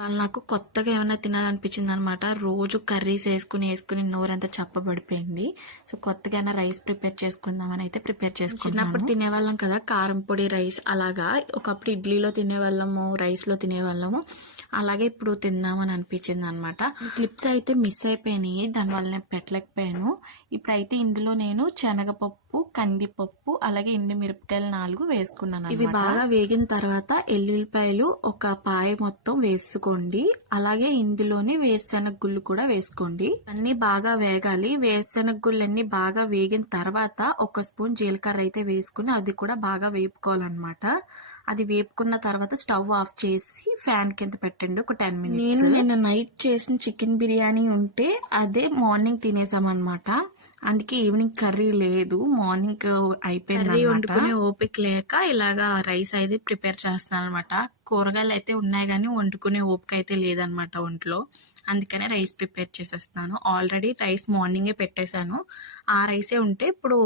వాళ్ళు నాకు కొత్తగా ఏమైనా తినాలనిపించింది అనమాట. రోజు కర్రీస్ వేసుకుని నోరంతా చప్పబడిపోయింది. సో కొత్తగా అయినా రైస్ ప్రిపేర్ చేసుకుందామని అయితే ప్రిపేర్ చేసుకున్నాను. చిన్నప్పుడు తినేవాళ్ళం కదా కారం పొడి రైస్, అలాగా ఒకప్పుడు ఇడ్లీలో తినేవాళ్ళము, రైస్లో తినేవాళ్ళము. అలాగే ఇప్పుడు తిందామని అనిపించింది అనమాట. క్లిప్స్ అయితే మిస్ అయిపోయినాయి, దానివల్ల నేను పెట్టలేకపోయాను. ఇప్పుడైతే ఇందులో నేను శనగపప్పు, కందిపప్పు, అలాగే ఎండు మిరపకాయలు 4 వేసుకున్నాను. ఇవి బాగా వేగిన తర్వాత ఎల్లుల్లిపాయలు ఒక పాయ మొత్తం వేసుకోండి. అలాగే ఇందులోనే వేరుశెనగ గుళ్ళు కూడా వేసుకోండి. అన్ని బాగా వేగాలి. వేరుశెనగ గుళ్ళు అన్ని బాగా వేగిన తర్వాత 1 స్పూన్ జీలకర్ర అయితే వేసుకుని అది కూడా బాగా వేపుకోవాలన్నమాట. అది వేపుకున్న తర్వాత స్టవ్ ఆఫ్ చేసి ఫ్యాన్ కింద పెట్టండి ఒక 10 మినిట్స్. నేను నైట్ చేసిన చికెన్ బిర్యానీ ఉంటే అదే మార్నింగ్ తినేసామన్నమాట. అందుకే ఈవినింగ్ కర్రీ లేదు, మార్నింగ్ అయిపోయింది. కర్రీ వండుకునే ఓపిక లేక ఇలాగా రైస్ అయితే ప్రిపేర్ చేస్తున్నాను అనమాట. కూరగాయలు అయితే ఉన్నాయి కానీ వండుకునే ఓపిక అయితే లేదనమాట ఒంట్లో. అందుకనే రైస్ ప్రిపేర్ చేసేస్తున్నాను. ఆల్రెడీ రైస్ మార్నింగే పెట్టేశాను. ఆ రైసే ఉంటే ఇప్పుడు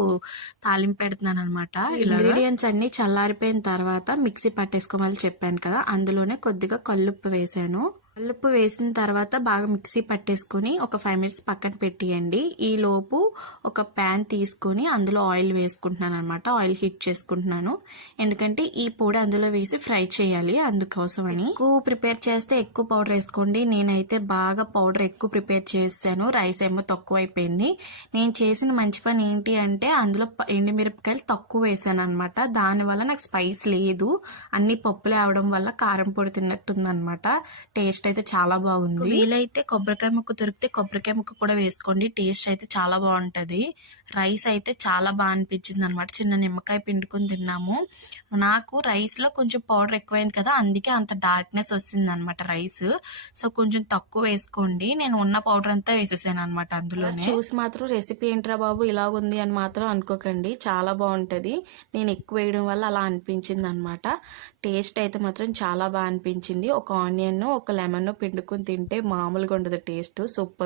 తాలింపు పెడుతున్నాను అనమాట. ఇంగ్రీడియంట్స్ అన్ని చల్లారిపోయిన తర్వాత మిక్సీ పట్టేసుకోమని చెప్పాను కదా, అందులోనే కొద్దిగా కల్లుప్పు వేసాను. కల్లుప్పు వేసిన తర్వాత బాగా మిక్సీ పట్టేసుకొని ఒక 5 మినిట్స్ పక్కన పెట్టేయండి. ఈ లోపు ఒక ప్యాన్ తీసుకొని అందులో ఆయిల్ వేసుకుంటున్నాను అనమాట. ఆయిల్ హీట్ చేసుకుంటున్నాను, ఎందుకంటే ఈ పొడి అందులో వేసి ఫ్రై చేయాలి, అందుకోసమని. ఎక్కువ ప్రిపేర్ చేస్తే ఎక్కువ పౌడర్ వేసుకోండి. నేనైతే బాగా పౌడర్ ఎక్కువ ప్రిపేర్ చేశాను, రైస్ ఏమో తక్కువ అయిపోయింది. నేను చేసిన మంచి పని ఏంటి అంటే అందులో ఎండుమిరపకాయలు తక్కువ వేసాను అనమాట. దానివల్ల నాకు స్పైస్ లేదు, అన్ని పప్పులే అవడం వల్ల కారం పొడి తిన్నట్టుందనమాట. టేస్ట్ అయితే చాలా బాగుంది. వీలైతే కొబ్బరికాయ ముక్క దొరికితే కొబ్బరికాయ ముక్క కూడా వేసుకోండి, టేస్ట్ అయితే చాలా బాగుంటది. రైస్ అయితే చాలా బాగా అనిపించింది అనమాట. చిన్న నిమ్మకాయ పిండుకొని తిన్నాము. నాకు రైస్ లో కొంచెం పౌడర్ ఎక్కువైంది కదా, అందుకే అంత డార్క్నెస్ వచ్చింది అనమాట రైస్. సో కొంచెం తక్కువ వేసుకోండి. నేను ఉన్న పౌడర్ అంతా వేసేసాను అనమాట అందులోనే. చూసి మాత్రం రెసిపీ ఏంట్రా బాబు ఇలాగుంది అని మాత్రం అనుకోకండి, చాలా బాగుంటది. నేను ఎక్కువ వేయడం వల్ల అలా అనిపించింది అనమాట. టేస్ట్ అయితే మాత్రం చాలా బాగా అనిపించింది. ఒక ఆనియన్, ఒక లెమన్ పిండుకొని తింటే మామూలుగా ఉండదు టేస్ట్, సూపర్.